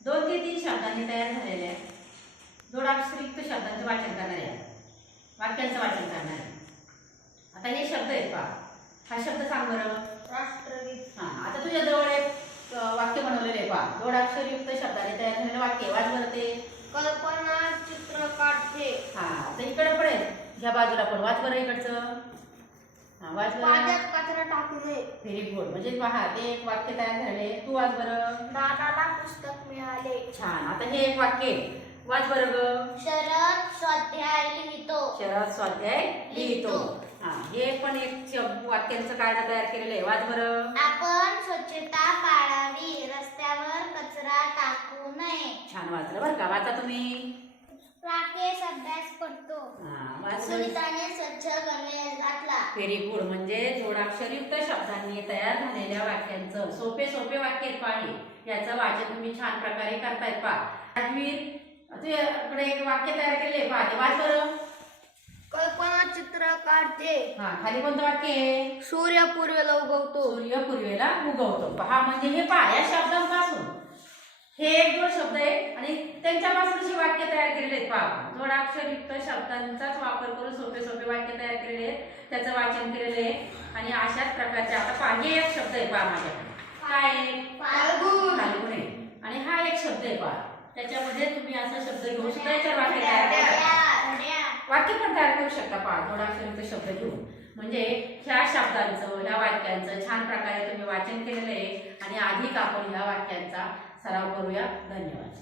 2 ते 3 शब्दांनी तयार झालेल्या जोडाक्षरयुक्त शब्दांचे वाचन करणारे आहे, वाक्यांचं वाचन करणारे. आता हे शब्द आहेत पहा. हा शब्द सांग बरं. राष्ट्रगीत. आता तुझ्या जवळ एक वाक्य बनवलेलं आहे पहा. जोडाक्षरयुक्त शब्दाने तयार झालेलं वाक्य. वाच बरं ते. कल्पना चित्र काढते. आता इकडे पडेल, ह्या बाजूला पण वाच बरं इकडचं. वाच बरं. पाण्यात कचरा टाकू नये. Very good. म्हणजे पहा ते एक वाक्य तयार झाले. तू वाच बरं. दादाला पुस्तक मिळाले. छान. आता हे एक वाक्य वाच बरं ग. शरद स्वाध्याय लिहितो. शरद स्वाध्याय लिहितो. हे पण एक वाक्यांचं कायदा तयार केलेलं आहे. वाच बरं. आपण स्वच्छता पाळावी. रस्त्यावर कचरा टाकू नये. छान वाचलं बरं का. वाचा तुम्ही. राकेश अभ्यास करतो. सुनीताने स्वच्छ गणवेश घातला. Very good. म्हणजे जोडाक्षरयुक्त शब्दांनी तयार झालेल्या वाक्यांचं सोपे सोपे वाक्य पाहिजे याचं वाचन तुम्ही छान प्रकारे करतायत पहा. राजवीर तुझ्याकडे एक वाक्य तयार केले पहा. ते वाच बरं. कल्पना चित्र काढते. खाली कोणतं वाक्य आहे. सूर्य पूर्वेला उगवतो. सूर्य पूर्वेला उगवतो. पहा म्हणजे हे पहा या शब्दांपासून हे एक जोड शब्द आहे आणि त्यांच्यापासून अशी वाक्य तयार केलेले आहेत पहा. जोडाक्षरयुक्त शब्दांचाच वापर करून सोपे सोपे वाक्य तयार केलेले आहेत, त्याचं वाचन केलेले आहे. आणि अशाच प्रकारचे आता पहा हे एक शब्द आहे पहा माझ्याकडे. काय आहे. फाल्गुन आहे. आणि हा एक शब्द आहे पहा. त्याच्यामध्ये तुम्ही असा शब्द घेऊन सुद्धा याच्यावर वाक्य तयार करू वाक्य पण तयार करू शकता पहा. जोडाक्षरयुक्त शब्द घेऊन. म्हणजे ह्या शब्दांचं ह्या वाक्यांचं छान प्रकारे तुम्ही वाचन केलेलं आहे आणि अधिक आपण ह्या वाक्यांचा सराव करूया. धन्यवाद.